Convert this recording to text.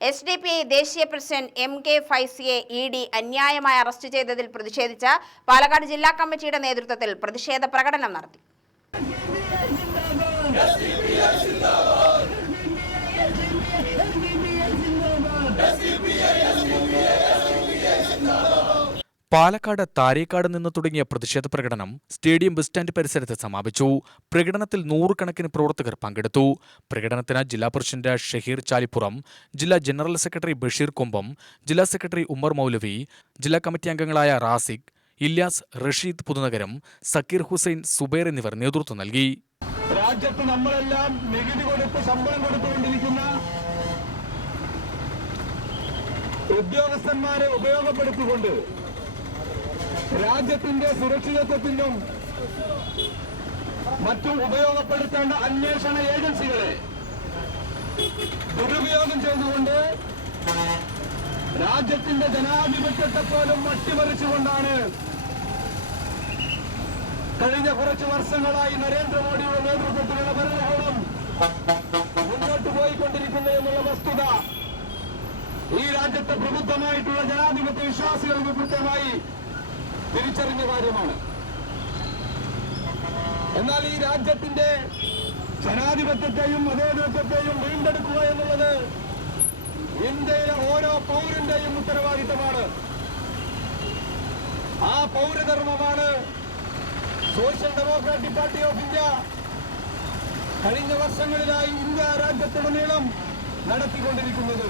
SDPI ദേശീയ president MK ഫൈസിയെ ED അന്യായമായി arrest ചെയ്തതിൽ പ്രതിഷേധിച്ച് പാലക്കാട് ജില്ലാ കമ്മിറ്റിയുടെ നേതൃത്വത്തിൽ പ്രതിഷേധ പ്രകടനം നടത്തി. പാലക്കാട് താരേക്കാട് നിന്ന് തുടങ്ങിയ പ്രതിഷേധ പ്രകടനം സ്റ്റേഡിയം ബസ് സ്റ്റാൻഡ് പരിസരത്ത് സമാപിച്ചു. പ്രകടനത്തിൽ 100 കണക്കിന് പ്രവർത്തകർ പങ്കെടുത്തു. പ്രകടനത്തിന് ജില്ലാ പ്രസിഡന്റ് ഷഹീർ ചാലിപ്പുറം, ജില്ലാ ജനറൽ സെക്രട്ടറി ബഷീർ കൊമ്പം, ജില്ലാ സെക്രട്ടറി ഉമ്മർ മൗലവി, ജില്ലാ കമ്മിറ്റി അംഗങ്ങളായ റാസിഖ്, ഇല്യാസ്, റഷീദ് പുതുനഗരം, സക്കീർ ഹുസൈൻ, സുബൈർ എന്നിവർ നേതൃത്വം നൽകി. രാജ്യത്ത് നമ്മളെല്ലാം നികുതി കൊടുത്ത് ശമ്പളം കൊടുത്തുകൊണ്ടിരിക്കുന്ന ഉദ്യോഗസ്ഥന്മാരെ ഉപയോഗപ്പെടുത്തിക്കൊണ്ട് രാജ്യത്തിന്റെ സുരക്ഷിതത്വത്തിനും മറ്റും ഉപയോഗപ്പെടുത്തേണ്ട അന്വേഷണ ഏജൻസികളെ ദുരുപയോഗം ചെയ്തുകൊണ്ട് രാജ്യത്തിന്റെ ജനാധിപത്യത്തെ പോലും അട്ടിമറിച്ചുകൊണ്ടാണ് കഴിഞ്ഞ കുറച്ച് വർഷങ്ങളായി നരേന്ദ്രമോദിയുടെ നേതൃത്വത്തിലുള്ള ഭരണകൂടം മുന്നോട്ട് പോയിക്കൊണ്ടിരിക്കുന്നു എന്നുള്ള വസ്തുത ഈ രാജ്യത്തെ പ്രബുദ്ധമായിട്ടുള്ള ജനാധിപത്യ വിശ്വാസികൾക്ക് കൃത്യമായി തിരിച്ചറിഞ്ഞ കാര്യമാണ്. എന്നാൽ ഈ രാജ്യത്തിന്റെ ജനാധിപത്യത്തെയും മതേതരത്വത്തെയും വീണ്ടെടുക്കുക എന്നുള്ളത് ഇന്ത്യയിലെ ഓരോ പൗരന്റെയും ഉത്തരവാദിത്തമാണ്. ആ പൗരധർമ്മമാണ് social democratic party of India കഴിഞ്ഞ വർഷങ്ങളിലായി ഇന്ത്യ രാജ്യത്തുടനീളം നടത്തിക്കൊണ്ടിരിക്കുന്നത്.